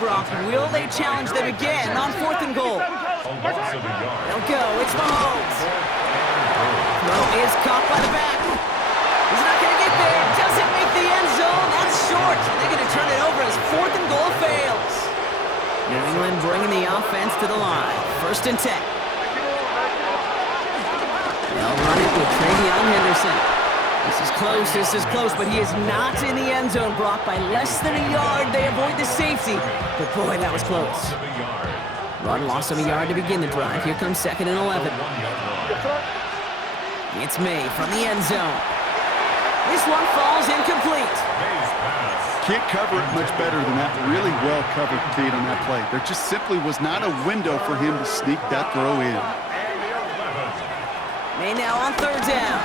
Brock. Will they challenge them again on 4th and goal? They'll go. It's Mahomes. Throw is caught by the back. He's not going to get there. Doesn't make the end zone. That's short. They're going to turn it over as 4th and goal fails. New England bringing the offense to the line. 1st and 10. They'll run it with Travion Henderson. This is close, but he is not in the end zone, Brock. By less than a yard, they avoid the safety. But boy, that was close. Run loss of a yard to begin the drive. Here comes 2nd and 11. It's May from the end zone. This one falls incomplete. Can't cover it much better than that. Really well covered, Kate, on that play. There just simply was not a window for him to sneak that throw in. May now on 3rd down.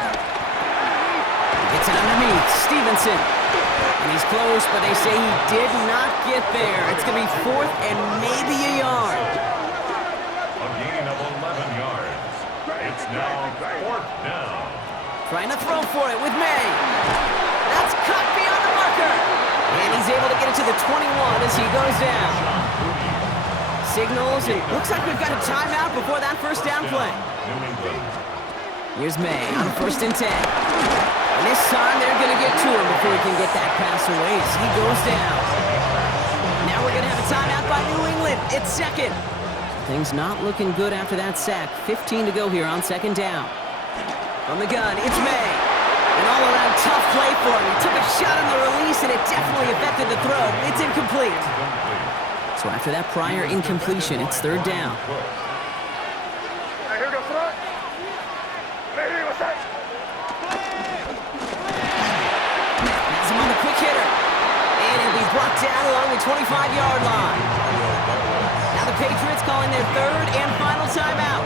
Gets it underneath. Stevenson. And he's close, but they say he did not get there. It's going to be 4th and maybe a yard. A gain of 11 yards. It's now 4th down. Trying to throw for it with May. That's cut beyond the marker. And he's able to get it to the 21 as he goes down. Signals, and looks like we've got a timeout before that 1st down play. Here's May on 1st and 10. And this time they're going to get to him before he can get that pass away as he goes down. Now we're going to have a timeout by New England. It's 2nd. Things not looking good after that sack. 15 to go here on 2nd down. From the gun, it's May. An all-around tough play for him. He took a shot on the release, and it definitely affected the throw. It's incomplete. So after that prior incompletion, it's 3rd down. Has him on the quick hitter. And he'll be brought down along the 25-yard line. Now the Patriots calling their 3rd and final timeout.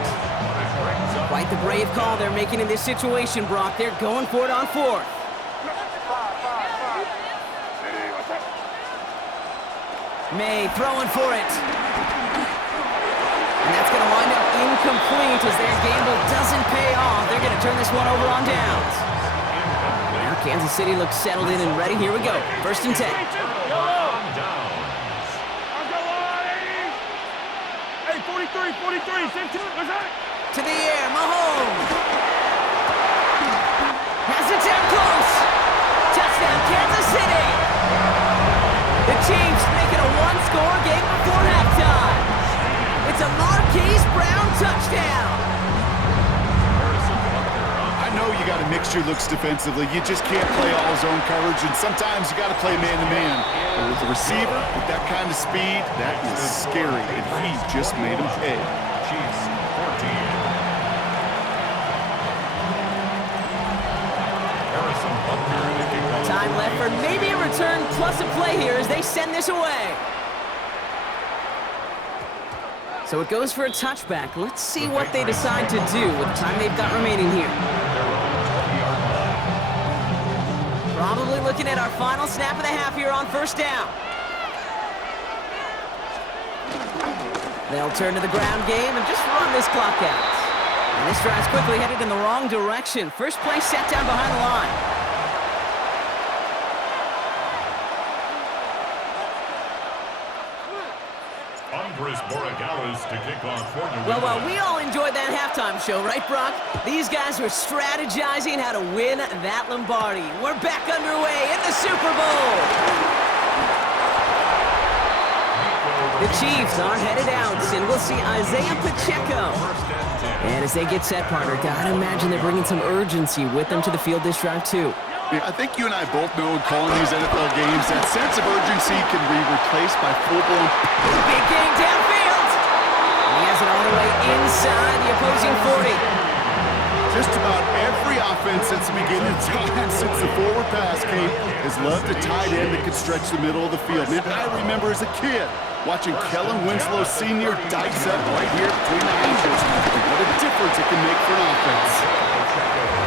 Quite the brave call they're making in this situation, Brock. They're going for it on 4th. May throwing for it. And that's going to wind up incomplete as their gamble doesn't pay off. They're going to turn this one over on downs. Now Kansas City looks settled in and ready. Here we go. 1st and 10. Hey, 43, To the air, Mahomes. Has it down close. Touchdown, Kansas City. The Chiefs make it a one-score game before halftime. It's a Marquise Brown touchdown. I know you got to mix your looks defensively. You just can't play all zone coverage, and sometimes you got to play man-to-man. But with the receiver, with that kind of speed, that is scary, and he just made him pay. Chiefs 14. Time left for maybe a return plus a play here as they send this away. So it goes for a touchback. Let's see what they decide to do with the time they've got remaining here. Probably looking at our final snap of the half here on 1st down. They'll turn to the ground game and just run this clock out. And this drive's quickly headed in the wrong direction. First play set down behind the line. To kick off for New Well, England. we all enjoyed that halftime show, right, Brock? These guys were strategizing how to win that Lombardi. We're back underway in the Super Bowl. The Chiefs are headed out, and we'll see Isaiah Pacheco. And as they get set, partner, gotta imagine they're bringing some urgency with them to the field this drive, too. Yeah, I think you and I both know in calling these NFL games, that sense of urgency can be replaced by full-blown... Big game downfield. And he has it all the way inside the opposing 40. Just about every offense since the beginning of time, since the forward pass came, has loved a tight end that can stretch the middle of the field. Man, I remember as a kid watching Kellen Winslow Sr. dice up right here between the hashes. What a difference it can make for an offense.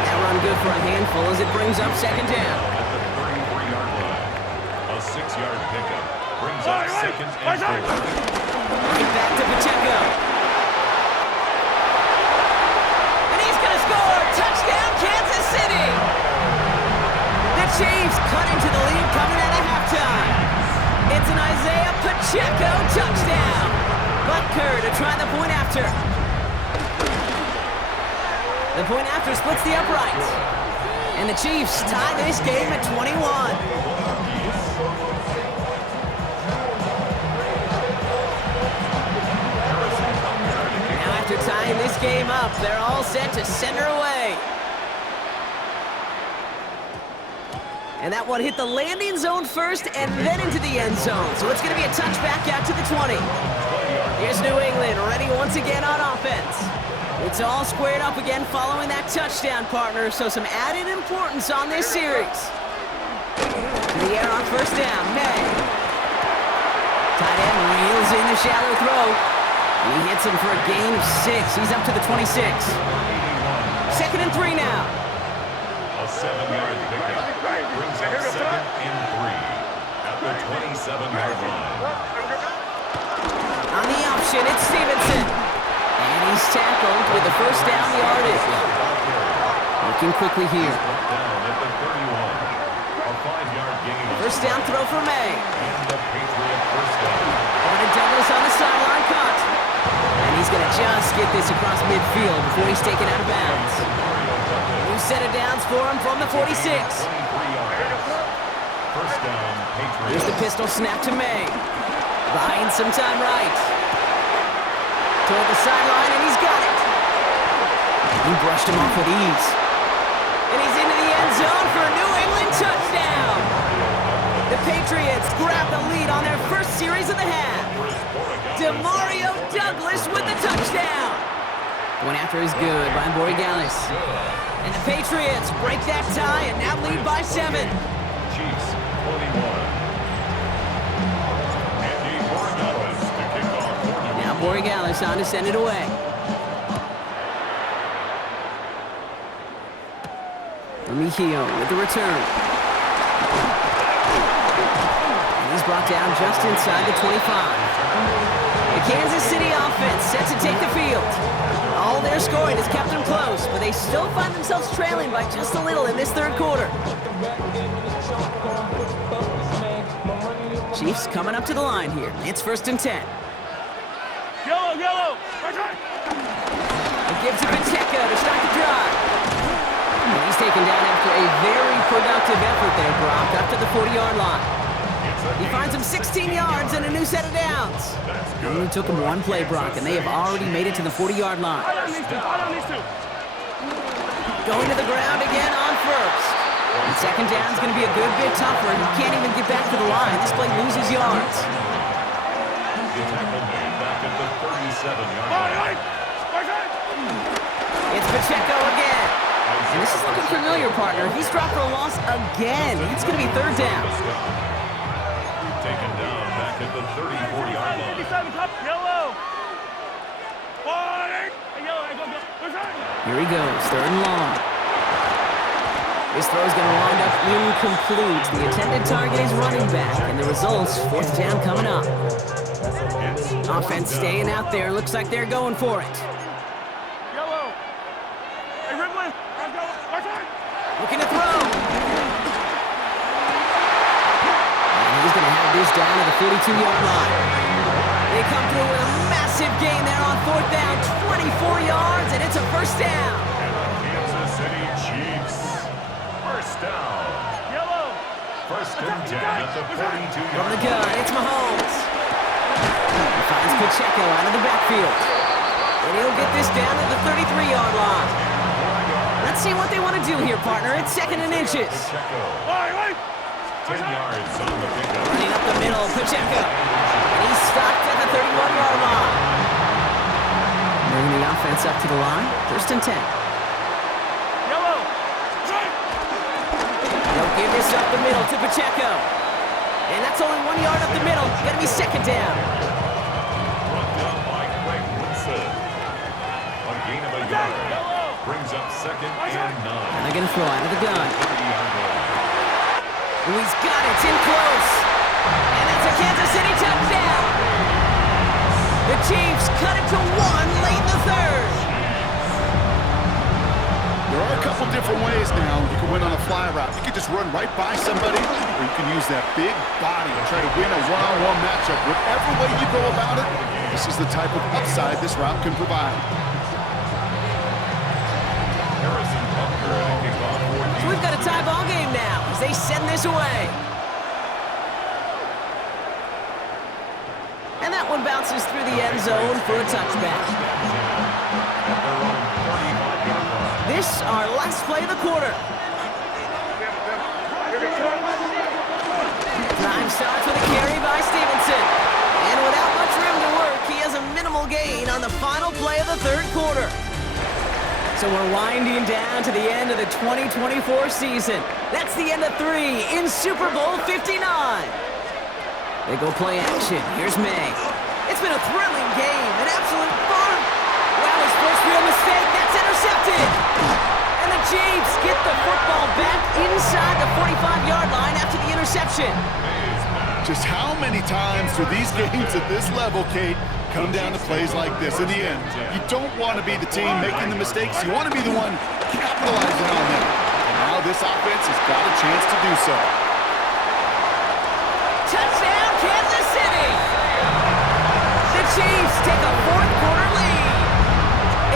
That run good for a handful as it brings up 2nd down. At the 33-yard line, a 6-yard pickup brings up 2nd and 4. Right back to Pacheco. And he's going to score! Touchdown, Kansas City! The Chiefs cut into the lead coming out of halftime. It's an Isaiah Pacheco touchdown. Butker to try the point after. The point after splits the uprights. And the Chiefs tie this game at 21. Now after tying this game up, they're all set to send her away. And that one hit the landing zone first and then into the end zone. So it's going to be a touchback out to the 20. Here's New England ready once again on offense. It's all squared up again following that touchdown, partner, so some added importance on this series. To the air on first down, May. Tight end reels in the shallow throw. And he hits him for a gain of 6. He's up to the 26. 2nd and 3 now. A 7-yard pickup brings up 2nd and 3 at the 27-yard line. On the option, it's Stevenson. And he's tackled with the first down yardage. Looking quickly here. Down at the 31. A 5-yard gain. First down throw for May. And the Patriot first down. Over to Douglas on the sideline cut. And he's going to just get this across midfield before he's taken out of bounds. New set of downs for him from the 46. 23 yards. First down, Patriots. Here's the pistol snap to May. Buying some time right. Toward the sideline, and he's got it. He brushed him off with ease. And he's into the end zone for a New England touchdown. The Patriots grab the lead on their first series of the half. Demario Douglas with the touchdown. One after is good by Borregales. And the Patriots break that tie and now lead by 7. Chiefs 21. Andy Borregales to kick off. Now Borregales on to send it away. Remigio with the return. And he's brought down just inside the 25. The Kansas City offense set to take the field. All their scoring has kept them close, but they still find themselves trailing by just a little in this third quarter. Chiefs coming up to the line here. It's 1st and 10. Yellow, yellow. It gives to Pacheco to start the drive. And he's taken down after a very productive effort there, Brock, up to the 40-yard line. He finds him 16 yards and a new set of downs. It only took him one play, Brock, and they have already made it to the 40-yard line. Going to the ground again on first. And second down is going to be a good bit tougher. He can't even get back to the line. This play loses yards. The tackle made back at the 37-yard line. It's Pacheco again. And this is looking familiar, partner. He's dropped for a loss again. It's going to be 3rd down. Taken down back at the 34-yard line. Yellow. Here he goes, 3rd and long. This throw is going to wind up incomplete. The intended target is running back, and the result's 4th down coming up. Offense staying out there. Looks like they're going for it. Yellow. Hey, Ridley. Looking to throw. And he's going to have this down to the 42-yard line. They come through with a massive gain there on 4th down, 24 yards, and it's a 1st down. Kansas City Chiefs. First down. Yellow. 1st and 10 at the 42-yard From the line. gun, it's Mahomes. He finds Pacheco out of the backfield. And he'll get this down to the 33-yard line. Let's see what they want to do here, partner. It's 2nd and inches. Pacheco. 10 yards on the pickup. Running up the middle, Pacheco. And he's stopped at the 31-yard line. Bringing the offense up to the line. 1st and 10. Yellow. They'll give this up the middle to Pacheco. And that's only 1 yard up the middle. Gonna be 2nd down. Brought down by Greg Woodson. A gain of a yard. Brings up 2nd and 9. And they're gonna throw out of the gun. 30-yard line. Oh, he's got it. It's in close. And it's a Kansas City touchdown. The Chiefs cut it to 1 late in the 3rd. There are a couple different ways now. You can win on a fly route. You can just run right by somebody, or you can use that big body and try to win a one-on-one matchup. Whatever way you go about it, this is the type of upside this route can provide. So we've got a tie ball game now as they send this away. And that one bounces through the end zone for a touchback. This, our last play of the quarter. Drive starts with a carry by Stevenson. And without much room to work, he has a minimal gain on the final play of the third quarter. So we're winding down to the end of the 2024 season. That's the end of 3 in Super Bowl 59. They go play action. Here's May. It's been a thrilling game, an absolute fun. Wow, his first real mistake. That's intercepted. And the Chiefs get the football back inside the 45-yard line after the interception. Just how many times do these games at this level, Kate, come down to plays like this? In the end, you don't want to be the team making the mistakes. You want to be the one capitalizing on them. And now this offense has got a chance to do so. Touchdown, Kansas City! The Chiefs take a fourth-quarter lead.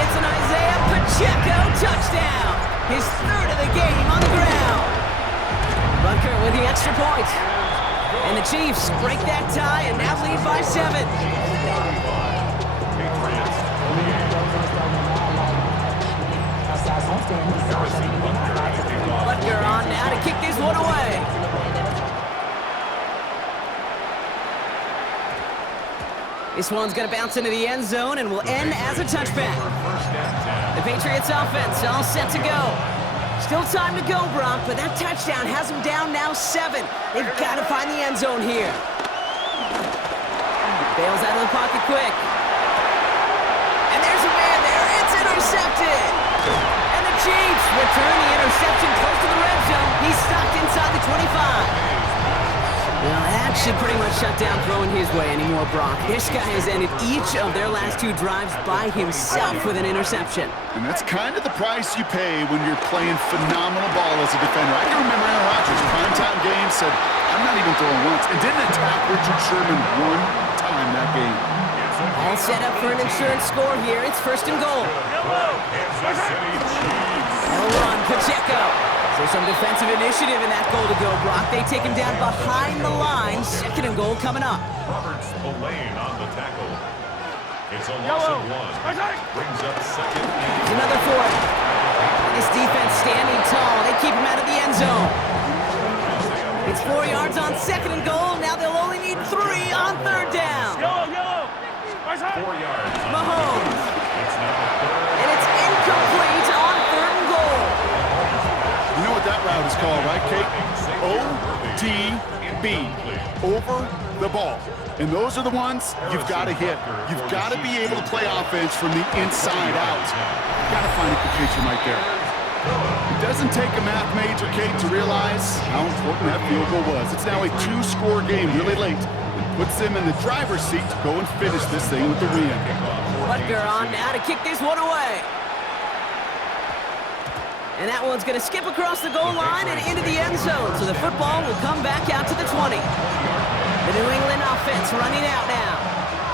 It's an Isaiah Pacheco touchdown. His third of the game on the ground. Bunker with the extra point. And the Chiefs break that tie and now lead by 7. Butker on now to kick this one away. This one's going to bounce into the end zone and will end as a touchback. The Patriots offense all set to go. Still time to go, Brock, but that touchdown has them down now 7. They've got to find the end zone here. Bails out of the pocket quick. And there's a man there. It's intercepted. And the Chiefs return the interception close to the red zone. He's stopped inside the 25. Well, that should pretty much shut down throwing his way anymore, Brock. This guy has ended each of their last 2 drives by himself with an interception. And that's kind of the price you pay when you're playing phenomenal ball as a defender. I can remember Aaron Rodgers' primetime game said, I'm not even throwing once, and didn't attack Richard Sherman one time that game. All set up for an insurance score here. It's first and goal. They'll run, Pacheco. So some defensive initiative in that goal to go, Brock. They take him down behind the line. Second and goal coming up. Roberts Spillane on the tackle. It's a loss of 1. Brings up second. There's another for it. This defense standing tall. They keep him out of the end zone. It's 4 yards on second and goal. Now they'll only need 3 on third down. 4 yards. Mahomes. It's now third. And it's incomplete on third and goal. You know what that route is called, right, Kate? ODB, over the ball. And those are the ones you've got to hit. You've got to be able to play offense from the inside out. You've got to find a completion right there. It doesn't take a math major, Kate, to realize how important that field goal was. It's now a 2-score game really late. It puts them in the driver's seat to go and finish this thing with the win. Butker on now to kick this one away. And that one's going to skip across the goal line and into the end zone. So the football will come back out to the 20. The New England offense running out now.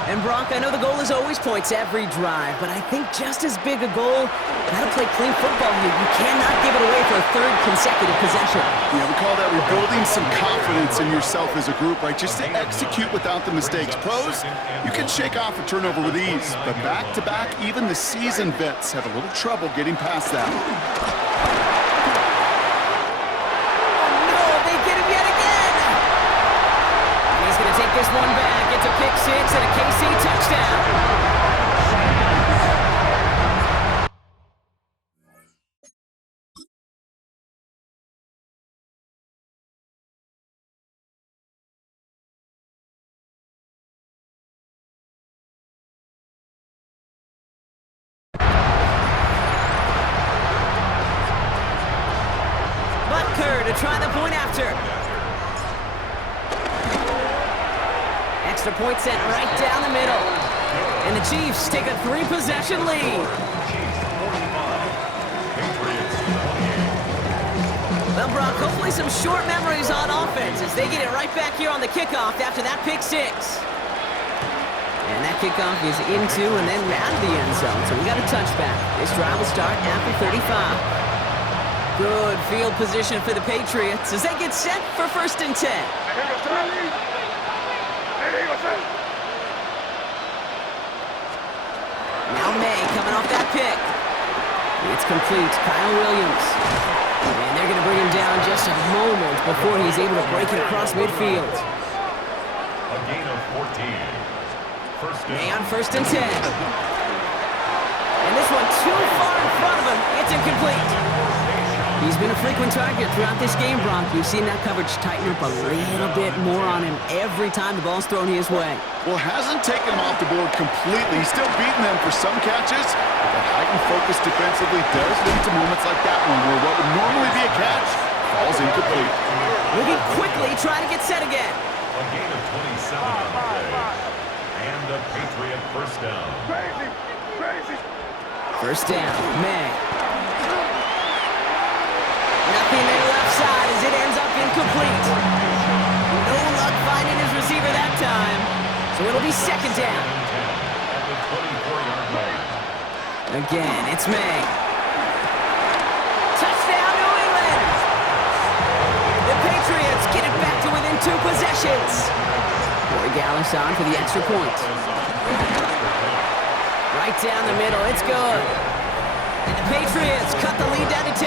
And Brock, I know the goal is always points every drive, but I think just as big a goal, gotta play clean football here. You cannot give it away for a third consecutive possession. Yeah, we call that rebuilding some confidence in yourself as a group, right? Just to execute without the mistakes. Pros, you can shake off a turnover with ease, but back-to-back, even the seasoned vets have a little trouble getting past that. Take this one back. It's a pick 6 and a KC touchdown. Butker to try the point after. Extra point set right down the middle. And the Chiefs take a 3-possession lead. Chiefs 45. Patriots Well, Brock, hopefully some short memories on offense as they get it right back here on the kickoff after that pick six. And that kickoff is into and then out of the end zone, so we got a touchback. This drive will start after 35. Good field position for the Patriots as they get set for 1st and 10. Now May coming off that pick. It's complete. Kyle Williams. And they're going to bring him down just a moment before he's able to break it across midfield. A gain of 14. May on 1st and 10. And this one too far in front of him. It's incomplete. He's been a frequent target throughout this game, Brock. You've seen that coverage tighten up a little bit more on him every time the ball's thrown his way. Well, hasn't taken him off the board completely. He's still beating them for some catches, but the heightened focus defensively does lead to moments like that one where what would normally be a catch falls incomplete. Moving quickly, trying to get set again. A gain of 27 on the play. And a Patriot first down. First down, May. Nothing there left side as it ends up incomplete. No luck finding his receiver that time. So it'll be 2nd down. At the 24-yard line. Again, it's May. Touchdown, New England! The Patriots get it back to within 2 possessions. Corey Gallis on for the extra point. Right down the middle, it's good. And the Patriots cut the lead down to 10.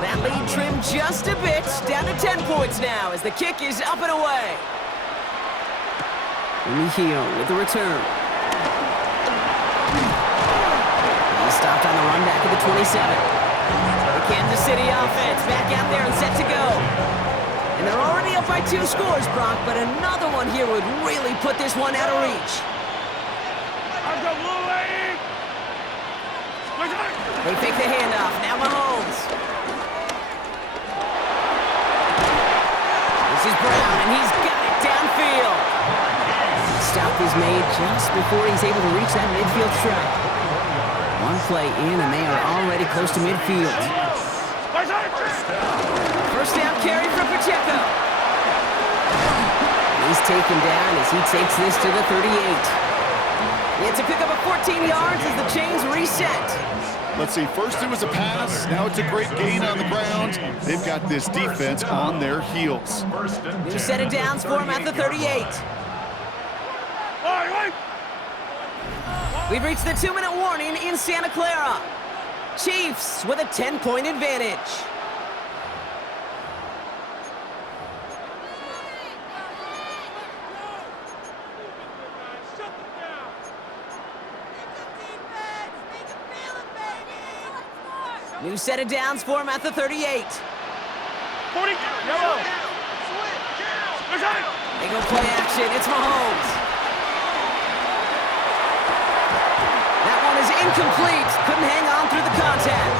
That lead trimmed just a bit, down to 10 points now as the kick is up and away. Mejio with the return. He stopped on the run back at the 27. The Kansas City offense back out there and set to go. And they're already up by 2 scores, Brock, but another one here would really put this one out of reach. They fake the handoff. Now Mahomes. This is Brown, and he's got it downfield. Stop is made just before he's able to reach that midfield stripe. One play in, and they are already close to midfield. First down carry for Pacheco. He's taken down as he takes this to the 38. It's a pickup of 14 yards as the chains reset. Let's see, first it was a pass, now it's a great gain on the ground. They've got this defense on their heels. New set of downs for him at the 38. We've reached the 2-minute warning in Santa Clara. Chiefs with a 10-point advantage. New set of downs for him at the 38. 40, yellow. They go play action. It's Mahomes. That one is incomplete. Couldn't hang on through the contact.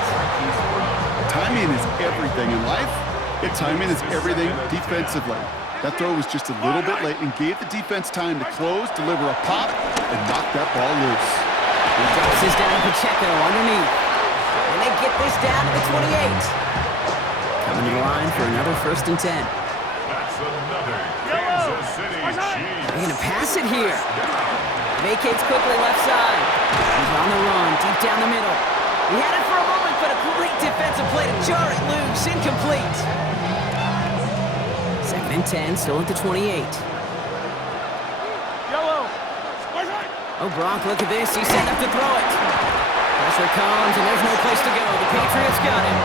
Timing is everything in life. And timing is everything defensively. That throw was just a little bit late and gave the defense time to close, deliver a pop, and knock that ball loose. He drops this down to Pacheco underneath. And they get this down to the 28. Coming to the line for another 1st and 10. That's another Kansas City Chiefs. They're going to pass it here. Vacates quickly left side. He's on the run, deep down the middle. He had it for a moment, but a great defensive play to jar it loose. Incomplete. 2nd and 10, still at the 28. Yellow. Oh, Brock, look at this. He's set up to throw it. Pressure comes, and there's no place to go. The Patriots got him.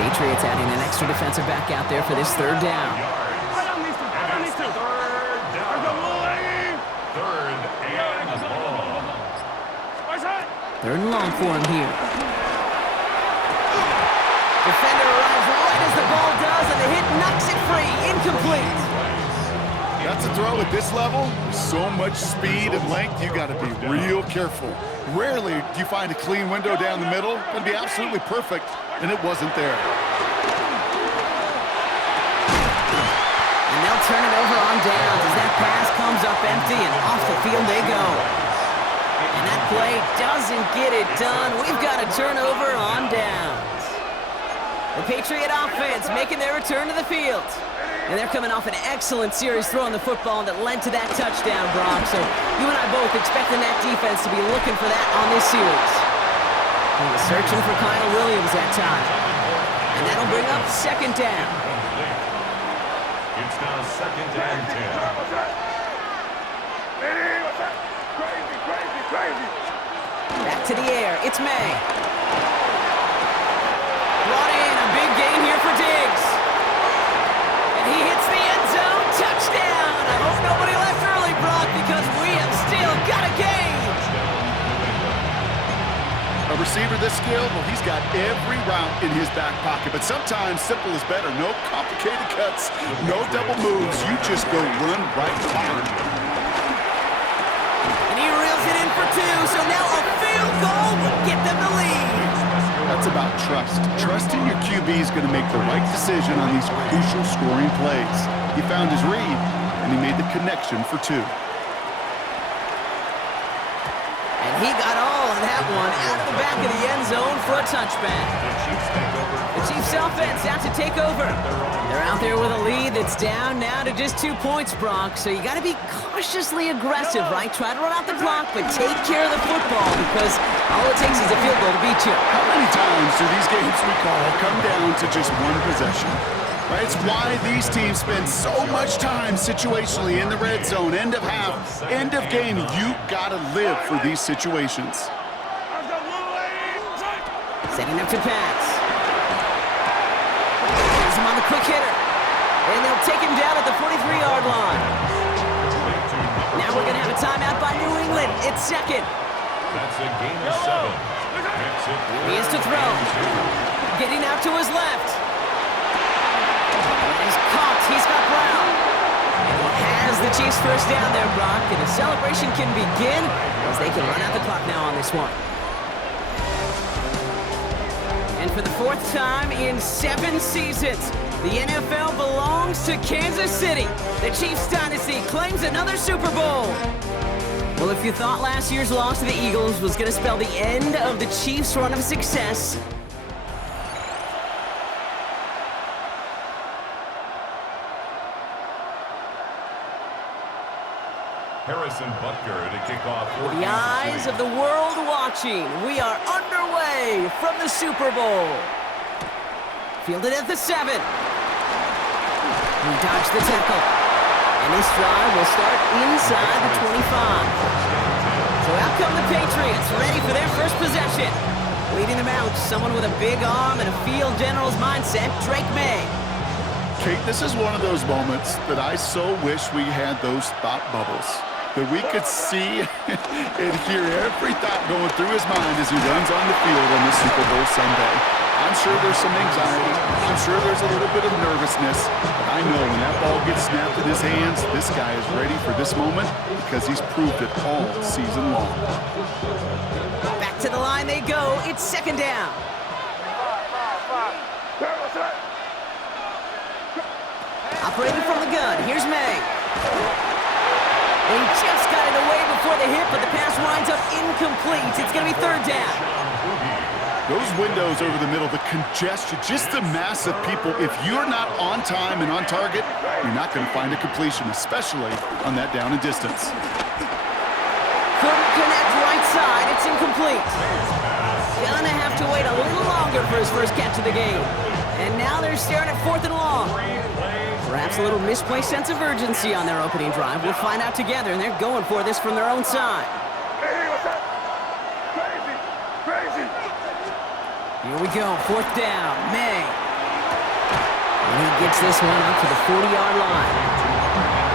Patriots adding an extra defensive back out there for this 3rd down. Third down. 3rd and long. 3rd and long for him here. Defender arrives right as the ball does, and the hit knocks it free. Incomplete. That's a throw at this level. With so much speed and length, you got to be real careful. Rarely do you find a clean window down the middle. It'd be absolutely perfect, and it wasn't there. And they'll turn it over on downs as that pass comes up empty, and off the field they go. And that play doesn't get it done. We've got a turnover on downs. The Patriot offense making their return to the field. And they're coming off an excellent series throwing the football that led to that touchdown, Brock. So you and I both expecting that defense to be looking for that on this series. He was searching for Kyle Williams that time. And that'll bring up second down. It's now second and 10. Back to the air. It's May. Brought in a big gain here for Diggs. And he hits the end zone. Touchdown. I hope nobody left early, Brock, because we have still got a game. A receiver this skilled, well, he's got every route in his back pocket. But sometimes simple is better. No complicated cuts, no double moves. You just go run right by him. And he reels it in for two, so now a field goal will get them the lead. That's about trust. Trusting your QB is going to make the right decision on these crucial scoring plays. He found his read, and he made the connection for two. And he got all of that one out of the back of the end zone for a touchback. The Chiefs offense out to take over. They're out there with a lead that's down now to just 2 points, Brock. So you got to be cautiously aggressive, right? Try to run out the clock, but take care of the football because all it takes is a field goal to beat you. How many times do these games we call come down to just one possession? Right? It's why these teams spend so much time situationally in the red zone, end of half, end of game. You gotta live for these situations. Setting up to pass. Here's him on the quick hitter. And they'll take him down at the 43-yard line. Now we're going to have a timeout by New England. It's second. That's a gain of 7. Here he is to throw. Getting out to his left. And he's caught. He's got Brown. And he has the Chiefs first down there, Brock. And the celebration can begin as they can run out the clock now on this one. And for the fourth time in 7 seasons, the NFL belongs to Kansas City. The Chiefs dynasty claims another Super Bowl. Well, if you thought last year's loss to the Eagles was going to spell the end of the Chiefs' run of success, Harrison Butker to kick off. with the eyes of the world watching, we are underway from the Super Bowl. Fielded at the 7. He dodged the tackle. And this drive will start inside the 25. So out come the Patriots, ready for their first possession. Leading them out, someone with a big arm and a field general's mindset, Drake May. Kate, this is one of those moments that I so wish we had those thought bubbles. That we could see and hear every thought going through his mind as he runs on the field on this Super Bowl Sunday. I'm sure there's some anxiety. I'm sure there's a little bit of nervousness. But I know when that ball gets snapped in his hands, this guy is ready for this moment because he's proved it all season long. Back to the line they go. It's second down. Operating from the gun, here's May. And he just got it away before the hit, but the pass winds up incomplete. It's going to be third down. Those windows over the middle, the congestion, just the mass of people. If you're not on time and on target, you're not going to find a completion, especially on that down and distance. Couldn't connect right side. It's incomplete. Gonna have to wait a little longer for his first catch of the game. And now they're staring at 4th and long. Perhaps a little misplaced sense of urgency on their opening drive. We'll find out together, and they're going for this from their own side. Here we go, 4th down, May. And he gets this one up to the 40-yard line.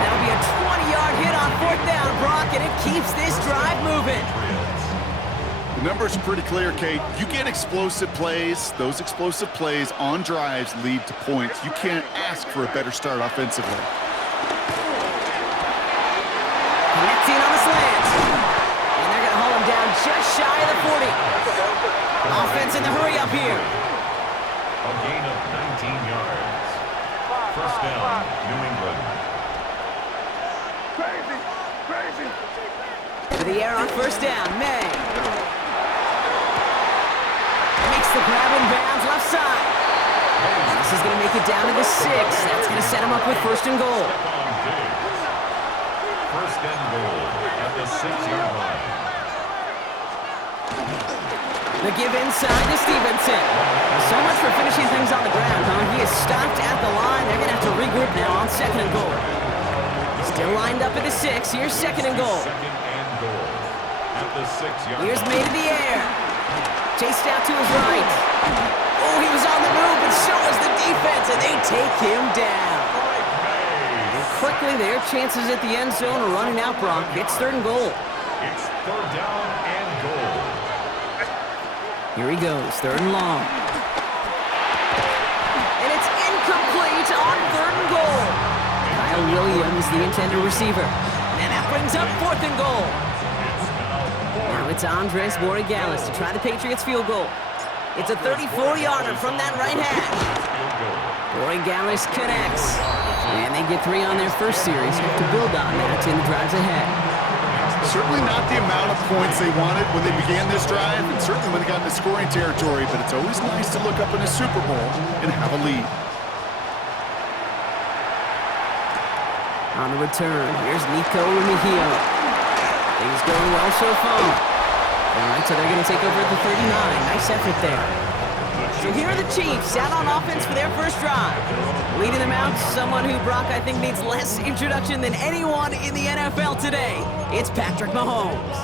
That'll be a 20-yard hit on 4th down, Brock, and it keeps this drive moving. The numbers are pretty clear, Kate. You get explosive plays. Those explosive plays on drives lead to points. You can't ask for a better start offensively. Connecting on the slant. And they're going to haul him down just shy of the 40. Offense in the hurry up here. A gain of 19 yards. First down, New England. To the air on first down, May. Makes the grab in bounds, left side. This is going to make it down to the 6. That's going to set him up with first and goal. First and goal at the 6-yard line. The give inside to Stevenson. So much for finishing things on the ground, huh? He is stopped at the line. They're going to have to regroup now on second and goal. Still lined up at the 6. Here's second and goal. Second and goal at the 6-yard line. Here's made in the air. Chased out to his right. Oh, he was on the move, but so was the defense, and they take him down. And quickly, their chances at the end zone are running out, Brock. It's third and goal. It's third down and goal. Here he goes, third and long. And it's incomplete on third and goal. Kyle Williams, the intended receiver. And that brings up fourth and goal. Now it's Andres Borregales to try the Patriots field goal. It's a 34-yarder from that right hash. Borregales connects. And they get 3 on their first series. Have to build on that in the drives ahead. Certainly not the amount of points they wanted when they began this drive, and certainly when they got into scoring territory, but it's always nice to look up in a Super Bowl and have a lead. On the return, here's Nico Remigio. Things going well so far. All right, so they're going to take over at the 39. Nice effort there. So here are the Chiefs out on offense for their first drive. Leading them out, someone who, Brock, I think needs less introduction than anyone in the NFL today. It's Patrick Mahomes.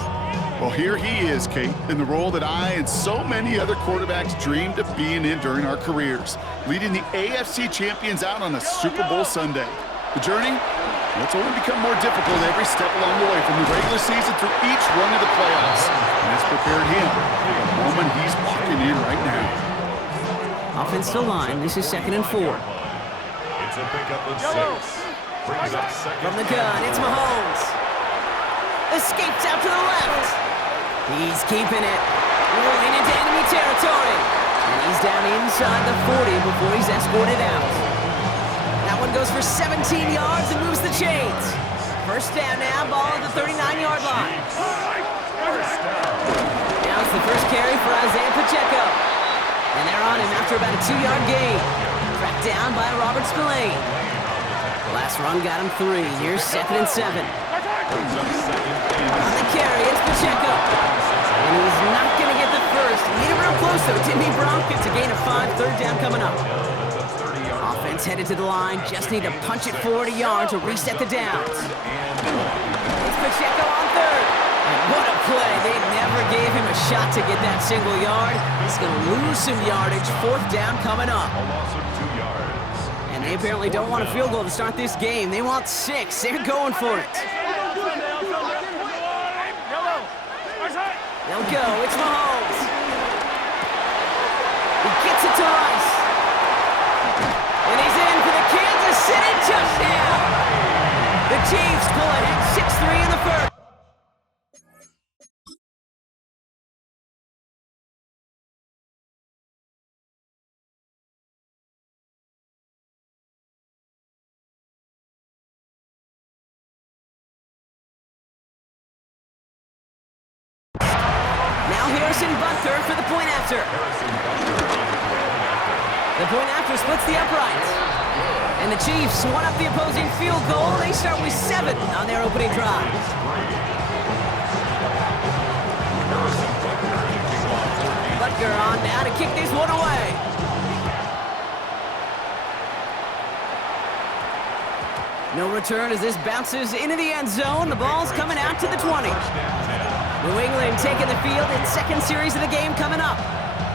Well, here he is, Kate, in the role that I and so many other quarterbacks dreamed of being in during our careers, leading the AFC champions out on a Super Bowl Sunday. The journey, well, it's only become more difficult every step along the way, from the regular season through each run of the playoffs. And it's prepared him for the moment he's walking in right now. Offensive line, this is second and 4. It's a pickup of 6. Brings up second. From the gun, it's Mahomes. Escapes out to the left. He's keeping it. Rolling into enemy territory. And he's down inside the 40 before he's escorted out. That one goes for 17 yards and moves the chains. First down now, ball at the 39-yard line. Now it's the first carry for Isaiah Pacheco. And they're on him after about a 2-yard gain. Tracked down by Robert Spillane. Last run got him 3. Here's second and 7. On the carry, it's Pacheco. And he's not going to get the first. Need him real close, though, didn't he, Bronk? It's a gain of 5, third down coming up. Offense headed to the line. Just need to punch it 40 yards to reset the downs. It's Pacheco on third. And what a play. They never gave him a shot to get that single yard. He's going to lose some yardage. Fourth down coming up. A loss of 2 yards. And they apparently don't want a field goal to start this game. They want 6. They're going for it. They'll go. It's Mahomes. He gets it to Rice. And he's in for the Kansas City touchdown. The Chiefs pull ahead 6-3 in the first. Butker for the point after. The point after splits the uprights. And the Chiefs one up the opposing field goal. They start with 7 on their opening drive. Butker on now to kick this one away. No return as this bounces into the end zone. The ball's coming out to the 20. New England taking the field. Its second series of the game coming up.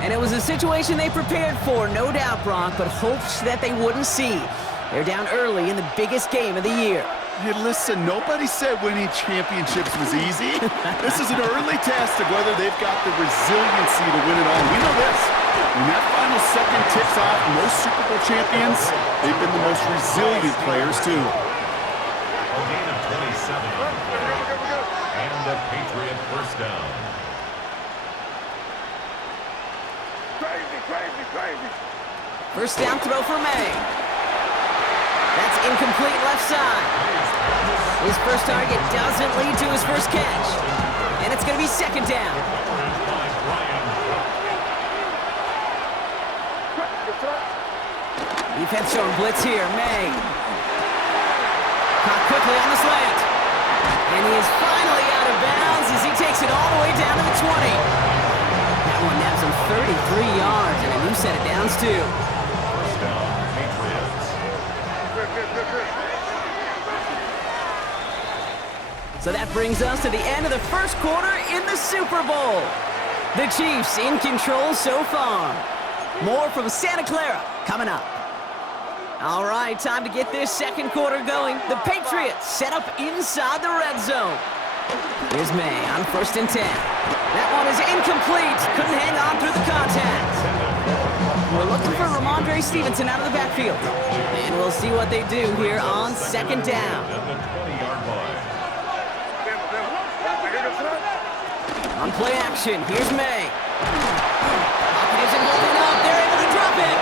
And it was a situation they prepared for, no doubt, Brock, but hopes that they wouldn't see. They're down early in the biggest game of the year. Hey, listen, nobody said winning championships was easy. This is an early test of whether they've got the resiliency to win it all. We know this. When that final second ticks off, most Super Bowl champions, they've been the most resilient players, too. A gain of 27. And the Patriot first down. Crazy. First down throw for May. That's incomplete left side. His first target doesn't lead to his first catch. second down. Defense showing blitz here. May. Caught quickly on the slant. And he is finally out of bounds as he takes it all the way down to the 20. That one nabs him 33 yards and a new set of downs, too. First down, Patriots. So that brings us to the end of the first quarter in the Super Bowl. The Chiefs in control so far. More from Santa Clara coming up. All right, time to get this second quarter going. The Patriots set up inside the red zone. Here's May on 1st and 10. That one is incomplete. Couldn't hang on through the contact. We're looking for Ramondre Stevenson out of the backfield. And we'll see what they do here on second down. At the 20-yard line. On play action, here's May. Pocket isn't holding up. They're able to drop it.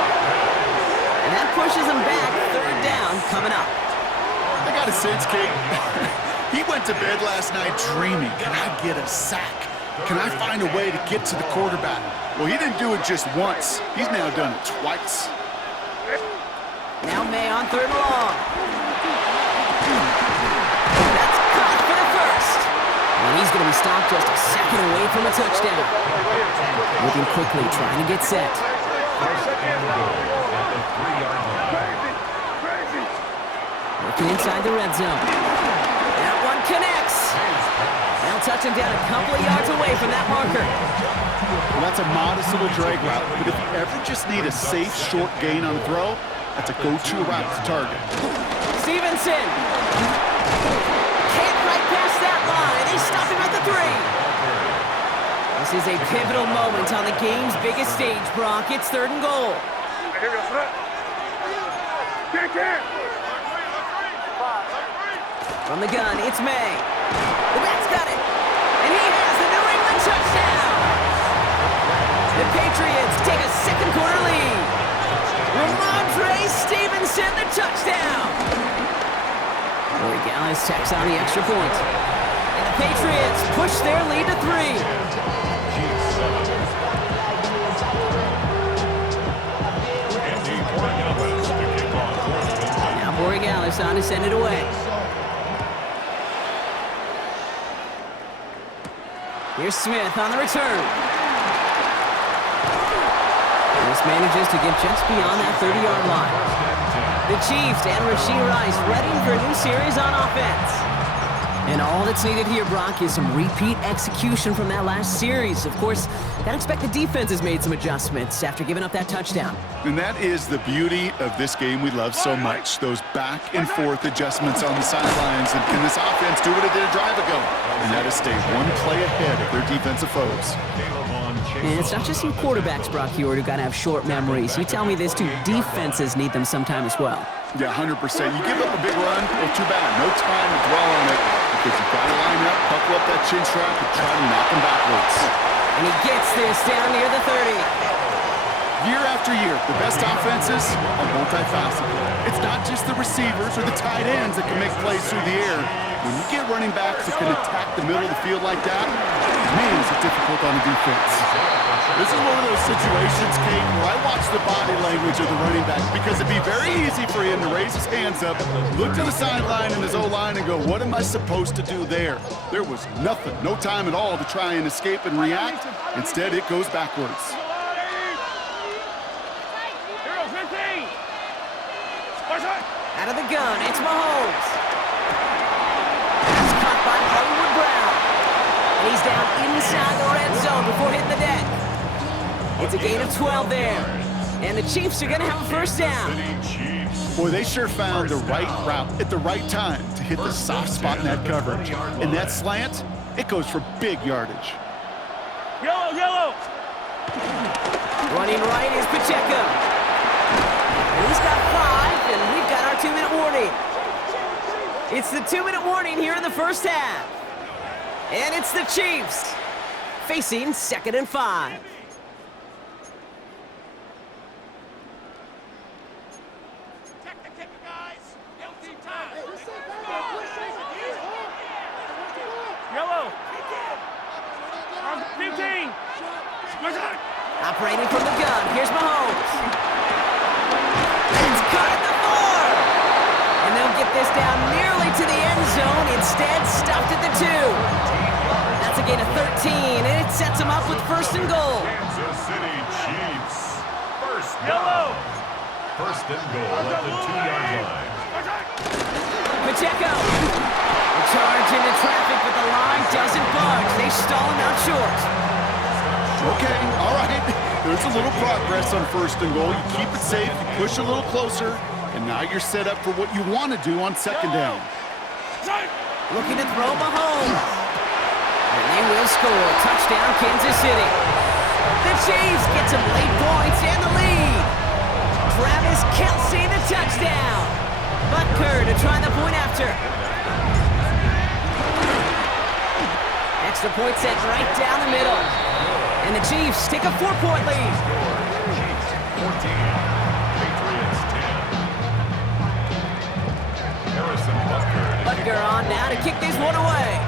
And that pushes him back. Third down coming up. I got a sense, Kate. He went to bed last night dreaming, can I get a sack? Can I find a way to get to the quarterback? Well, he didn't do it just once. He's now done it twice. Now May on 3rd and long. That's caught for the first. And he's going to be stopped just a second away from a touchdown. Moving quickly, trying to get set. First and goal at the 3-yard line. Working inside the red zone. That one connects. They'll touch him down a couple of yards away from that marker. Well, that's a modest little drag route, but if you ever just need a safe, short gain on a throw, that's a go-to route to target. Stevenson. Can't right past that line. They stop him at the 3. This is a pivotal moment on the game's biggest stage, Brock. It's 3rd and goal. From the gun, it's May. The back's got it. And he has the New England touchdown. The Patriots take a second quarter lead. Ramondre Stevenson, the touchdown. Corey Gallis tacks on the extra point. And the Patriots push their lead to 3. Now Corey Gallis on to send it away. Here's Smith on the return. This manages to get just beyond that 30-yard line. The Chiefs and Rashee Rice ready for a new series on offense. And all that's needed here, Brock, is some repeat execution from that last series. Of course, gotta expect the defense has made some adjustments after giving up that touchdown. And that is the beauty of this game we love so much, those back and forth adjustments on the sidelines. And can this offense do what it did a drive ago? And that is stay one play ahead of their defensive foes. And it's not just you quarterbacks, Brock Heward, who gotta have short memories. You tell me this too, defenses need them sometime as well. Yeah, 100%. You give up a big run, well, too bad. No time to dwell on it because you've got to line up, buckle up that chin strap, and try to knock him backwards. And he gets this down near the 30. Year after year, the best offenses are multifaceted. It's not just the receivers or the tight ends that can make plays through the air. When you get running backs that can attack the middle of the field like that, man, is it difficult on the defense. This is one of those situations, Kate, where I watch the body language of the running back because it'd be very easy for him to raise his hands up, look to the sideline in his O-line and go, what am I supposed to do there? There was nothing, no time at all to try and escape and react. Instead, it goes backwards. Out of the gun, it's Mahomes. That's caught by Hollywood Brown. And he's down inside the red zone before hitting the deck. It's a gain of 12 there. And the Chiefs are going to have a first down. Boy, they sure found the right route at the right time to hit the soft spot in that coverage. And that slant, it goes for big yardage. Yellow, yellow. Running right is Pacheco. And he's got 5, and we've got our 2-minute warning. It's the 2-minute warning here in the first half. And it's the Chiefs facing 2nd and 5. Yellow. Separating from the gun. Here's Mahomes. It's caught at the 4. And they'll get this down nearly to the end zone. Instead, stopped at the 2. That's a gain of 13, and it sets them up with first and goal. Kansas City Chiefs. First down. First and goal at the 2-yard line. Pacheco. The charge into traffic, but the line doesn't budge. They stall him out short. Okay, all right. There's a little progress on first and goal. You keep it safe, you push a little closer, and now you're set up for what you want to do on second down. Looking to throw Mahomes. And they will score. Touchdown, Kansas City. The Chiefs get some late points and the lead. Travis Kelce, the touchdown. Butker to try the point after. Extra point set right down the middle. And the Chiefs take a 4-point lead. Chiefs 14, Patriots 10. Harrison Butker. Butker on now to kick this one away.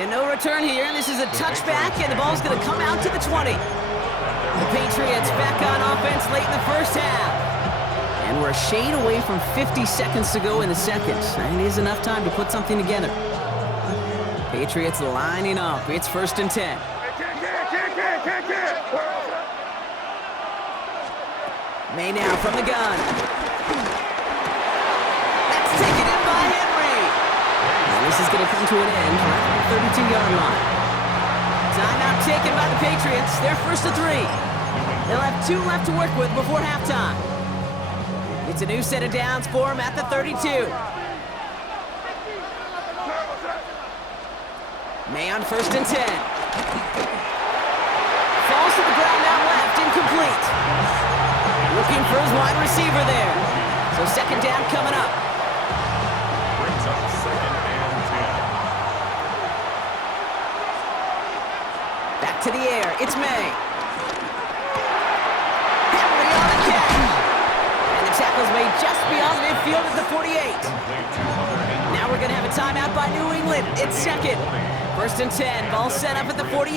And no return here, and this is a touchback, and the ball's going to come out to the 20. The Patriots back on offense late in the first half. And we're a shade away from 50 seconds to go in the second. And it is enough time to put something together. Patriots lining up. It's first and 10. May now from the gun. That's taken in by Henry. And this is going to come to an end right at the 32-yard line. Timeout taken by the Patriots. They're first to 3. They'll have 2 left to work with before halftime. It's a new set of downs for them at the 32. May on first and 10. Falls to the ground out left, incomplete. Looking for his wide receiver there. So second down coming up. Brings up second and 10. Back to the air, it's May. Henry on the catch. And the tackle's made just beyond midfield at the 48. Now we're going to have a timeout by New England. It's second. First and 10, ball set up at the 48.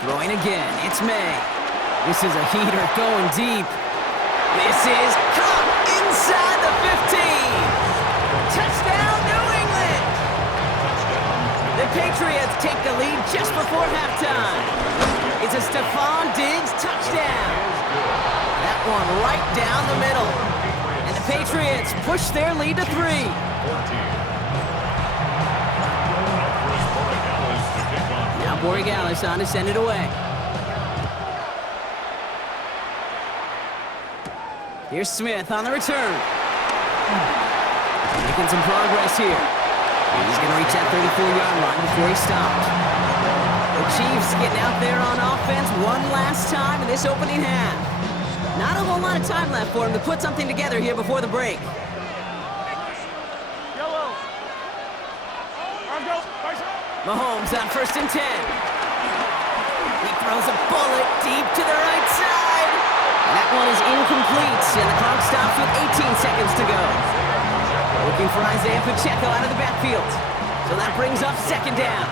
Throwing again, it's May. This is a heater going deep. This is caught inside the 15. Touchdown, New England! The Patriots take the lead just before halftime. It's a Stephon Diggs touchdown. That one right down the middle. And the Patriots push their lead to 3. Now Borregales on to send it away. Here's Smith on the return. Making some progress here. He's going to reach that 34-yard line before he stopped. The Chiefs getting out there on offense one last time in this opening half. Not a whole lot of time left for him to put something together here before the break. Mahomes on first and 10. He throws a bullet deep to the right side. That one is incomplete, and the clock stops with 18 seconds to go. Looking for Isaiah Pacheco out of the backfield. So that brings up second down.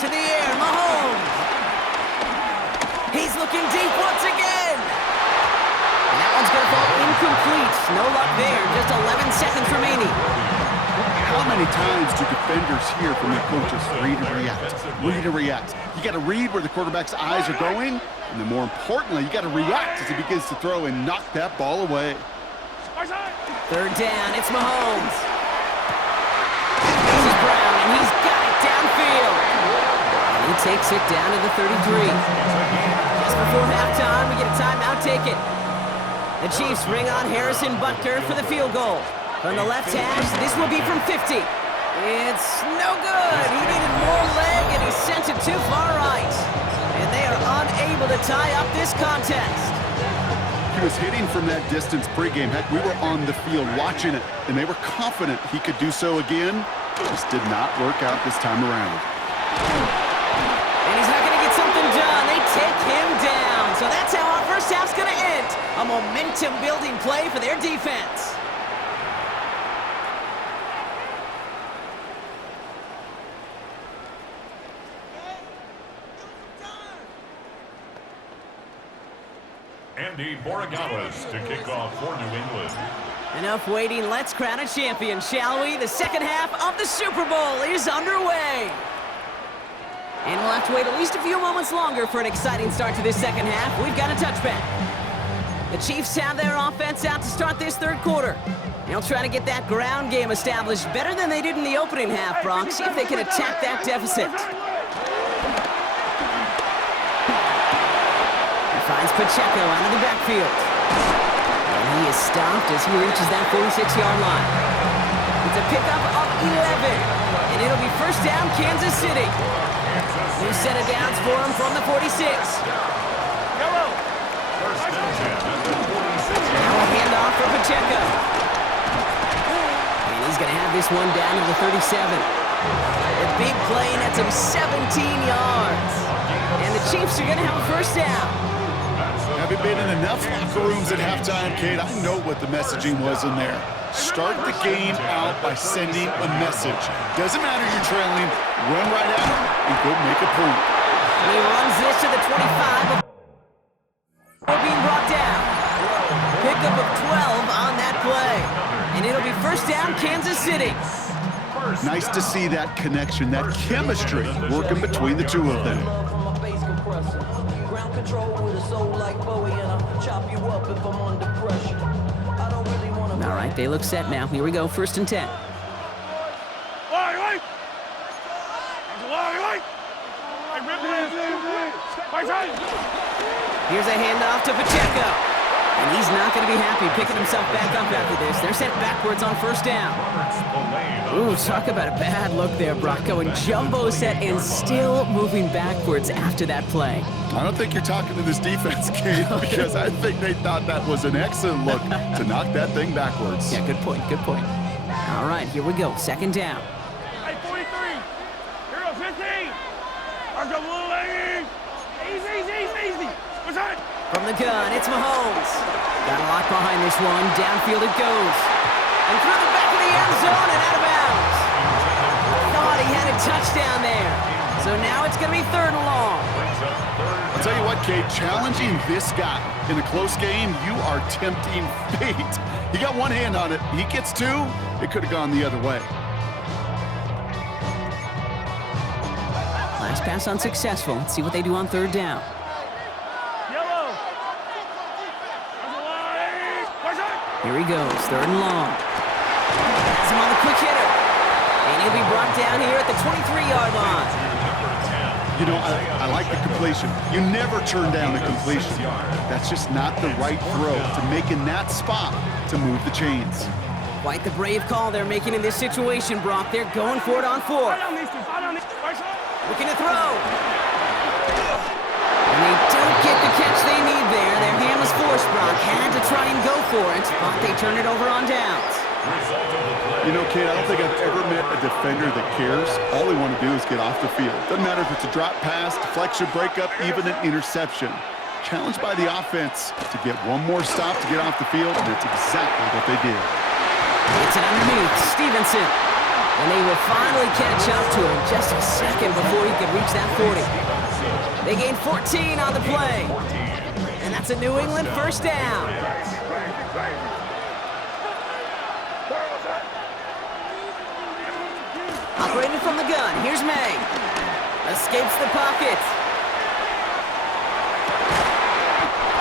To the air, Mahomes. He's looking deep once again. And that one's going to fall incomplete. No luck there. Just 11 seconds remaining. How many times do defenders hear from their coaches, read and react, read and react? You got to read where the quarterback's eyes are going, and then more importantly, you got to react as he begins to throw and knock that ball away. Third down, it's Mahomes. This is Brown, and he's got it downfield. And he takes it down to the 33. Just before halftime, we get a timeout taken. The Chiefs bring on Harrison Butker for the field goal. From the left hash, this will be from 50. It's no good. He needed more leg, and he sent it too far right. And they are unable to tie up this contest. He was hitting from that distance pregame. Heck, we were on the field watching it, and they were confident he could do so again. Just did not work out this time around. And he's not going to get something done. They take him down. So that's how our first half's going to end. A momentum-building play for their defense. Andy Borregales to kick off for New England. Enough waiting. Let's crown a champion, shall we? The second half of the Super Bowl is underway. And we'll have to wait at least a few moments longer for an exciting start to this second half. We've got a touchback. The Chiefs have their offense out to start this third quarter. They'll try to get that ground game established better than they did in the opening half, Brock. See if they can attack that deficit. Finds Pacheco out of the backfield. And he is stopped as he reaches that 46-yard line. It's a pickup of 11. And it'll be first down, Kansas City. New set of downs for him from the 46. Yellow. First and 10 at the 46. Now a handoff for Pacheco. And he's going to have this one down to the 37. A big play, and that's him 17 yards. And the Chiefs are going to have a first down. Having been in enough locker rooms at halftime, Kate, I know what the messaging was in there. Start the game out by sending a message. Doesn't matter you're trailing, run right at it and go make a point. And he runs this to the 25 before being brought down. Pickup of 12 on that play. And it'll be first down, Kansas City. Nice to see that connection, that chemistry working between the two of them. All right, they look set now. Here we go, first and 10. Here's a handoff to Pacheco. And he's not going to be happy picking himself back up after this. They're sent backwards on first down. Ooh, talk about a bad look there, Brock. Going jumbo set and still moving backwards after that play. I don't think you're talking to this defense, Kate, because I think they thought that was an excellent look to knock that thing backwards. Yeah, good point, good point. All right, here we go, second down. Hey, 43. Here goes 15. Our double lane. Easy. What's that? From the gun, it's Mahomes. Got a lock behind this one. Downfield it goes. And through the back of the end zone and out of bounds. Thought he had a touchdown there. So now it's going to be third and long. I'll tell you what, Kate, challenging this guy in a close game, you are tempting fate. He got one hand on it. He gets two. It could have gone the other way. Last pass unsuccessful. Let's see what they do on third down. Yellow. Here he goes, third and long. Has him on the quick hitter. And he'll be brought down here at the 23-yard line. You know, I like the completion. You never turn down a completion. That's just not the right throw to make in that spot to move the chains. Quite the brave call they're making in this situation, Brock. They're going for it on fourth. Looking to throw. And they don't get the catch they need there. Their hand was forced, Brock. Had to try and go for it, but they turn it over on downs. You know, Kate, I don't think I've ever met a defender that cares. All they want to do is get off the field. Doesn't matter if it's a drop pass, deflection, breakup, even an interception. Challenged by the offense to get one more stop to get off the field, and that's exactly what they did. It's an underneath, Stevenson. And they will finally catch up to him just a second before he could reach that 40. They gain 14 on the play. And that's a New England first down. Operating from the gun, here's May. Escapes the pocket.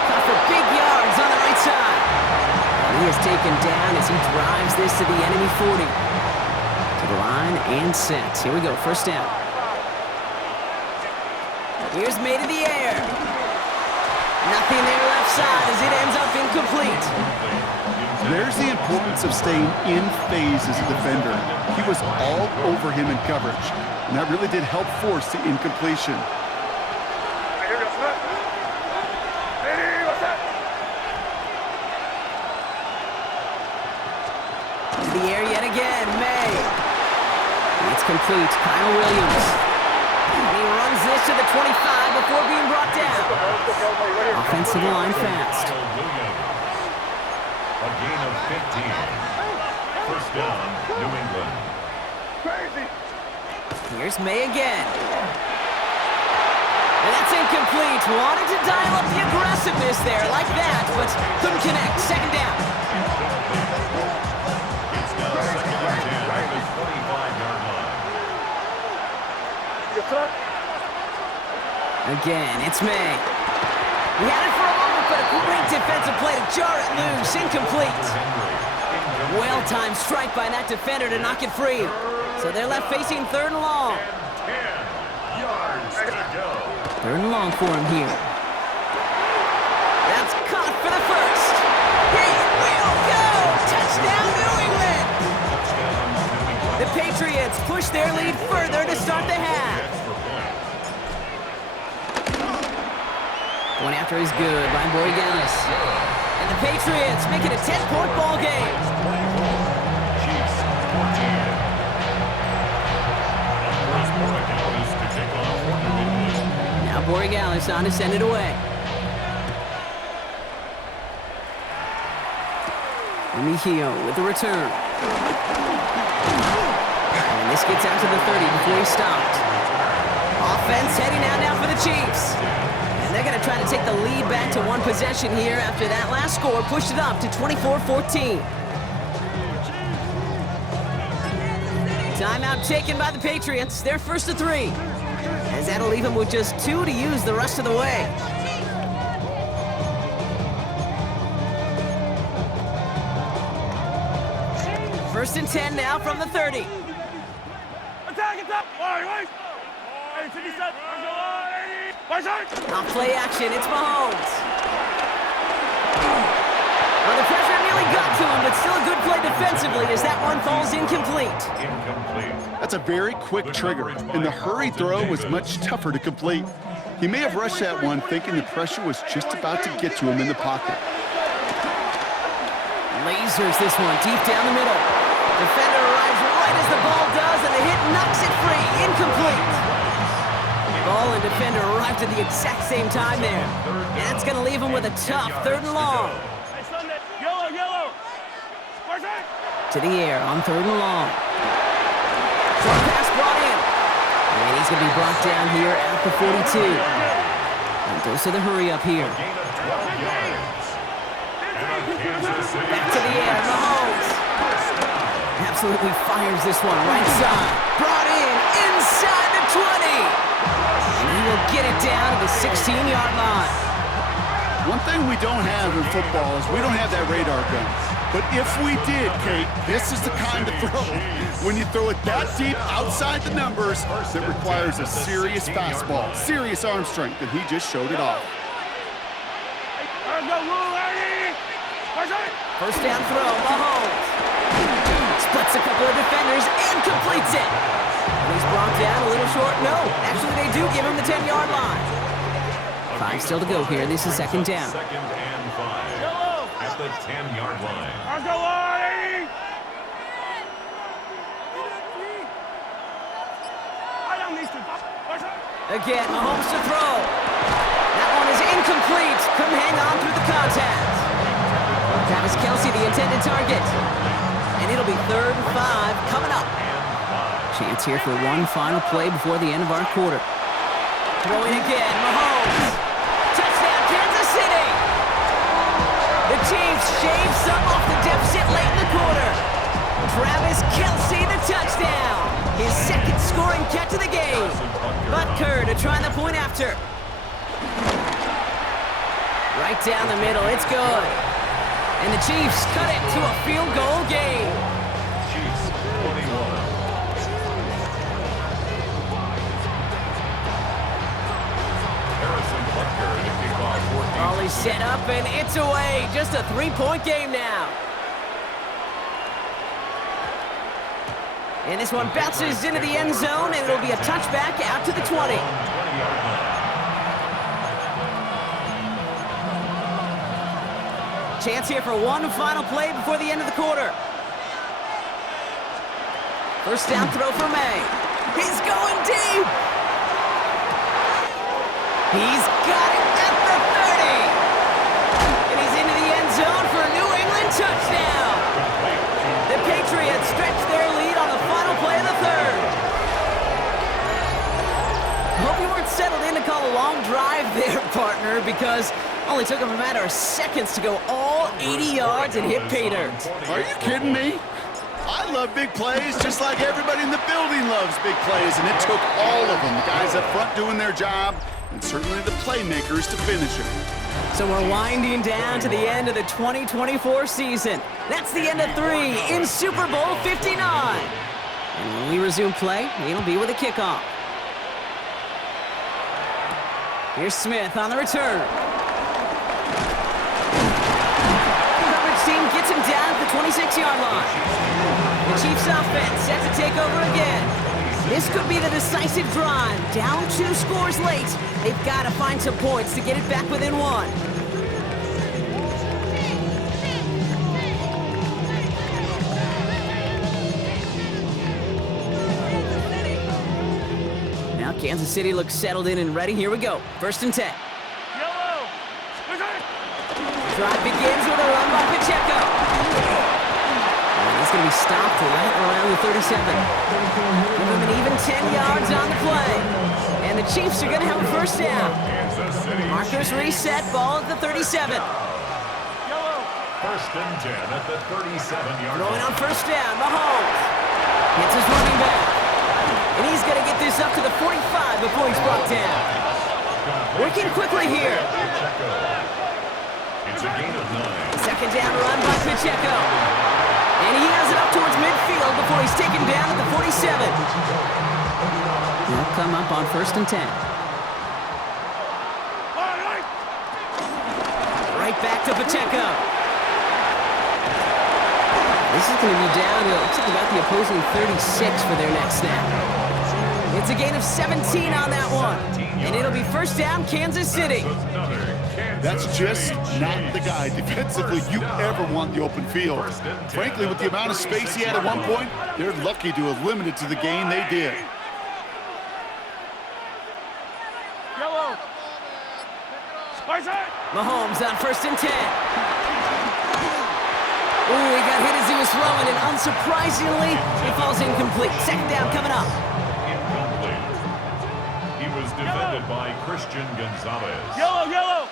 Caught for big yards on the right side. And he is taken down as he drives this to the enemy 40. To the line and set. Here we go, first down. Here's May to the air. Nothing there left side as it ends up incomplete. There's the importance of staying in phase as a defender. He was all over him in coverage, and that really did help force the incompletion. To the air yet again, May. complete. Kyle Williams. And he runs this to the 25 before being brought down. Offensive line fast. A gain of 15. First down, New England. Here's May again. And that's incomplete. Wanted to dial up the aggressiveness there like that, but couldn't connect. Second down. It's now second and 10 at the 25-yard line. Again, it's May. He had it for a moment, but a great defensive play to jar it loose. Incomplete. Well-timed strike by that defender to knock it free. So they're left facing third and long. 10 yards to go. Third and long for him here. That's caught for the first. He will go! Touchdown, New England! The Patriots push their lead further to start the half. One after is good by Borregales. And the Patriots make it a 10-point ball game. Chiefs 14. Borregales to kick off for New England. Now Borregales on to send it away. Mejio with the return. And this gets out to the 30 before he stopped. Offense heading out now for the Chiefs. And they're going to try to take the lead back to one possession here after that last score pushed it up to 24-14. Timeout taken by the Patriots. They're first to 3. As that'll leave them with just 2 to use the rest of the way. First and 10 now from the 30. Attack, attack! Wait! Hey, 57! On play action, it's Mahomes. Well, the pressure nearly got to him, but still a good play defensively as that one falls incomplete. That's a very quick trigger, and the hurry throw was much tougher to complete. He may have rushed that one thinking the pressure was just about to get to him in the pocket. Lasers this one deep down the middle. Defender arrives right as the ball does, and the hit knocks it free. Incomplete. Ball and defender arrived at the exact same time there. And that's going to leave him with a tough third and long. Hey, Sunday! Yellow! To the air on third and long. Short pass brought in. And he's going to be brought down here at the 42. And goes to the hurry up here. Back to the air, Mahomes. Absolutely fires this one right side. Brought in inside the 20. And he will get it down to the 16-yard line. One thing we don't have in football is we don't have that radar gun. But if we did, Kate, this is the kind of throw. When you throw it that deep outside the numbers, that requires a serious fastball, serious arm strength, and he just showed it off. First down throw, Mahomes. Splits a couple of defenders and completes it. And he's brought down a little short. No, actually they do give him the 10-yard line. 5 still to go here. This is second down. Second and 5 at the 10-yard line. Again, Mahomes to throw. That one is incomplete. Couldn't hang on through the contact. Travis Kelce, the intended target. And it'll be 3rd and 5 coming up. Chance here for one final play before the end of our quarter. Throwing again, Mahomes. Touchdown, Kansas City. The Chiefs shave some off the deficit late in the quarter. Travis Kelce, the touchdown. His second scoring catch of the game. Butker to try the point after. Right down the middle, it's good. And the Chiefs cut it to a field goal game. Chiefs 21. Harrison Butker to kick off 14. All he's set up and it's away. Just a 3-point game now. And this one bounces into the end zone, and it'll be a touchback out to the 20. Chance here for one final play before the end of the quarter. First down throw for May. He's going deep. He's got it at the 30. And he's into the end zone for a New England touchdown. The Patriots stretch their lead on the final play of the third. Hope you weren't settled in to call a long drive there, partner, because only took him a matter of seconds to go all 80 yards and hit pay dirt. Are you kidding me? I love big plays just like everybody in the building loves big plays, and it took all of them, the guys up front doing their job, and certainly the playmakers to finish it. So we're winding down to the end of the 2024 season. That's the end of 3 in Super Bowl 59. And when we resume play, it'll be with a kickoff. Here's Smith on the return. Coverage team gets him down at the 26-yard line. The Chiefs offense set to take over again. This could be the decisive drive. Down 2 scores late. They've got to find some points to get it back within 1. Now Kansas City looks settled in and ready. Here we go. 1st and 10. Yellow. Drive begins with a run by Pacheco. He's going to be stopped right around the 37. Give him an even 10 yards on the play. And the Chiefs are going to have a first down. Markers reset, ball at the 37. Yellow. 1st and 10 at the 37-yard line. Throwing on first down, Mahomes. Hits his running back. And he's going to get this up to the 45 before he's brought down. Working quickly here. It's a gain of 9. Second down run by Pacheco. And he has it up towards midfield before he's taken down at the 47. He'll come up on 1st and 10. Right back to Pacheco. This is going to be down to, looks like about the opposing 36 for their next snap. It's a gain of 17 on that one. And it'll be first down, Kansas City. That's just not the guy defensively you ever want the open field. Frankly, with the amount of space he had at one point, they're lucky to have limited to the gain they did. Yellow. Mahomes on 1st and 10. Ooh, he got hit as he was throwing, and unsurprisingly, he falls incomplete. Second down coming up. Incomplete. He was defended by Christian Gonzalez. Yellow.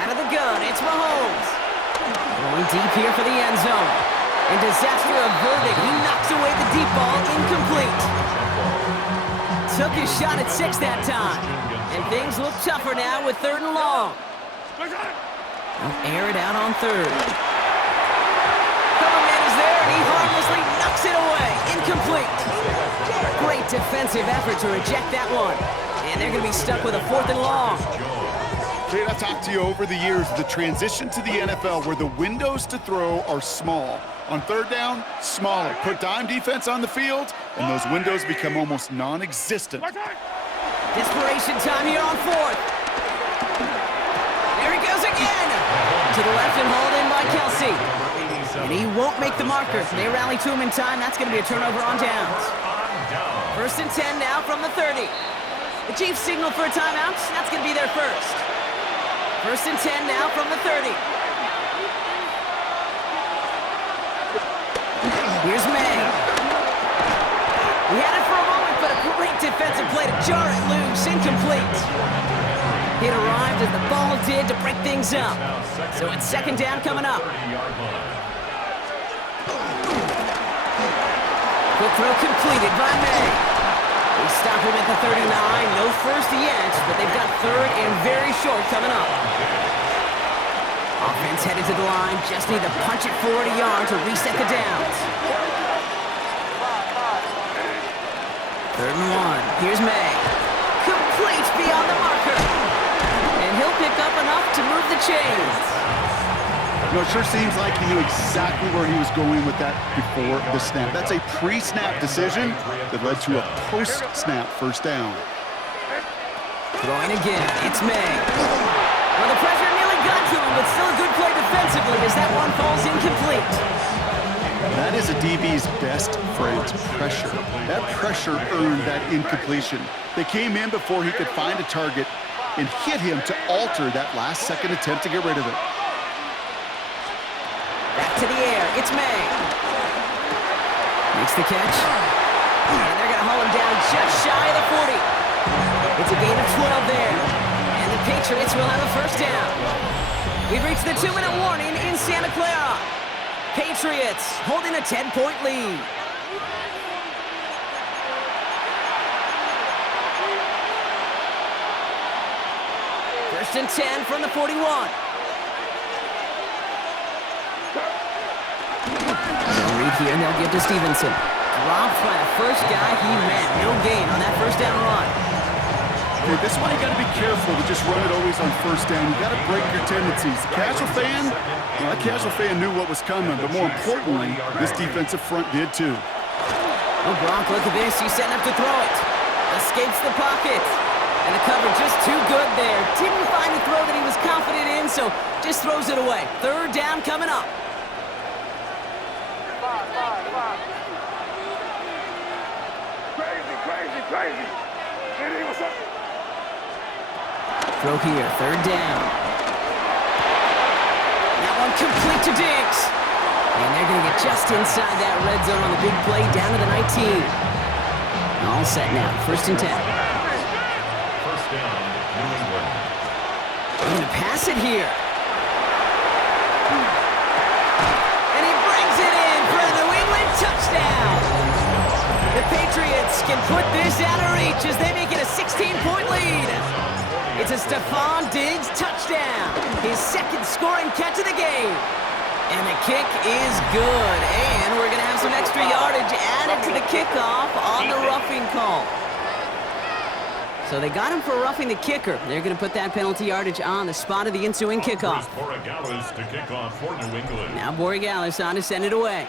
Out of the gun, it's Mahomes. Going deep here for the end zone. And disaster averted. He knocks away the deep ball, incomplete. Took his shot at 6 that time. And things look tougher now with 3rd and long. They'll air it out on 3rd. Cover man is there, and he harmlessly knocks it away. Incomplete. Great defensive effort to reject that one. And they're going to be stuck with a 4th and long. Jade, I've talked to you over the years, the transition to the NFL where the windows to throw are small. On 3rd down, smaller. Put dime defense on the field, and those windows become almost non-existent. Desperation time here on 4th. There he goes again. To the left and hauled in by Kelsey. And he won't make the marker. They rally to him in time. That's going to be a turnover on downs. 1st and 10 now from the 30. The Chiefs signal for a timeout. That's going to be their first. 1st and 10 now from the 30. Here's May. He had it for a moment, but a great defensive play to jar it loose. Incomplete. It arrived as the ball did to break things up. So it's 2nd down coming up. Quick throw completed by May. They stop him at the 39. No first yet, but they've got 3rd and very short coming up. Offense headed to the line. Just need to punch it 40 yards to reset the downs. 3rd and 1. Here's May. Complete beyond the marker. And he'll pick up enough to move the chains. No, it sure seems like he knew exactly where he was going with that before the snap. That's a pre-snap decision that led to a post-snap first down. Throwing again, it's May. Well, the pressure nearly got to him, but still a good play defensively as that one falls incomplete. That is a DB's best friend, pressure. That pressure earned that incompletion. They came in before he could find a target and hit him to alter that last-second attempt to get rid of it. Back to the air. It's May. Makes the catch. And they're going to haul him down just shy of the 40. It's a gain of 12 there. And the Patriots will have a first down. We've reached the 2-minute warning in Santa Clara. Patriots holding a 10-point lead. First and 10 from the 41. They'll read here and they'll give to Stevenson. Dropped by the first guy he met. No gain on that first down run. Okay, this one you got to be careful to just run it always on first down. You got to break your tendencies. The casual fan, well, that casual fan knew what was coming, but more importantly, this defensive front did too. Oh, Gronk, look at this. He's setting up to throw it. Escapes the pocket. And the cover just too good there. Didn't find the throw that he was confident in, so just throws it away. Third down coming up. Crazy. Hey, what's up? Throw here, third down. That one complete to Diggs. And they're going to get just inside that red zone on the big play down to the 19. All set now, first and 10. First down, New England. They're going to pass it here. And he brings it in for a New England touchdown. The Patriots can put this out of reach as they make it a 16-point lead. It's a Stephon Diggs touchdown, his second scoring catch of the game. And the kick is good, and we're going to have some extra yardage added to the kickoff on the roughing call. So they got him for roughing the kicker. They're going to put that penalty yardage on the spot of the ensuing kickoff. Borregales to kick off for New England. Now Borregales on to send it away.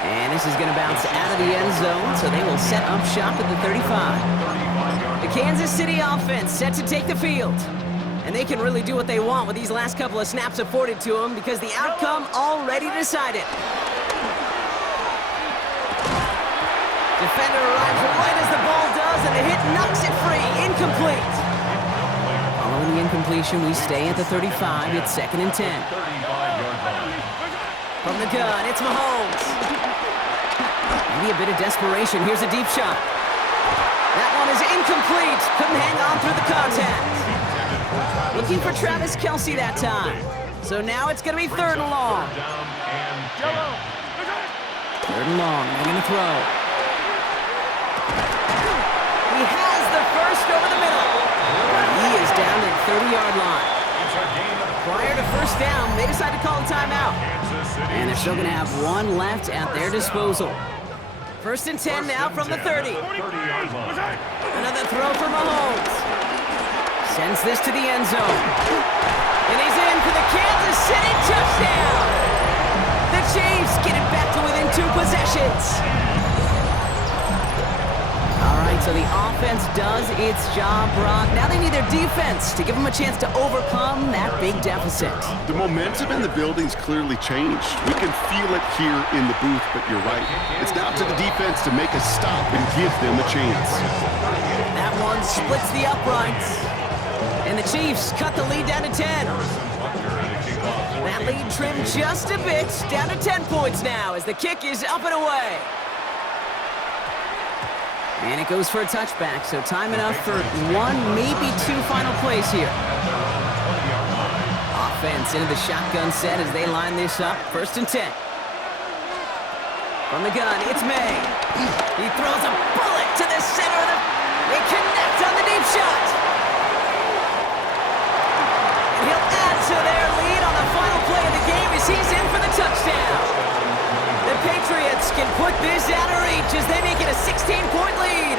And this is going to bounce out of the end zone, so they will set up shop at the 35. The Kansas City offense set to take the field. And they can really do what they want with these last couple of snaps afforded to them because the outcome already decided. Defender arrives right as the ball does, and the hit knocks it free. Incomplete. Following the incompletion, we stay at the 35. It's second and 10. 35-yard line. From the gun, it's Mahomes. Maybe a bit of desperation. Here's a deep shot. That one is incomplete. Couldn't hang on through the contact. Looking for Travis Kelce that time. So now it's going to be third and long. Third and long. They're going to throw. He has the first over the middle. He is down at the 30-yard line. Prior to first down, they decide to call a timeout. And they're still going to have one left at their disposal. First and 10 now from the 30. Another throw for Mahomes. Sends this to the end zone. And he's in for the Kansas City touchdown. The Chiefs get it back to within 2 possessions. All right, so the offense does its job, Brock. Now they need their defense to give them a chance to overcome that big deficit. The momentum in the building's clearly changed. We can feel it here in the booth, but you're right. It's now to the defense to make a stop and give them a chance. That one splits the uprights. And the Chiefs cut the lead down to 10. That lead trimmed just a bit, down to 10 points now as the kick is up and away. And it goes for a touchback, so time enough for 1, maybe 2 final plays here. Offense into the shotgun set as they line this up. First and 10. From the gun, it's May. He throws a bullet to the center of the... They connect on the deep shot. And he'll add to their lead on the final play of the game as he's in for the touchdown. The Patriots can put this out of reach as they make it a 16-point lead.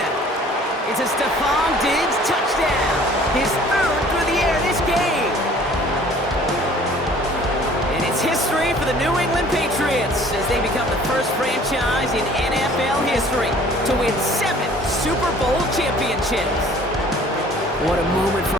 It's a Stephon Diggs touchdown, his third through the air this game. And it's history for the New England Patriots as they become the first franchise in NFL history to win 7 Super Bowl championships. What a moment for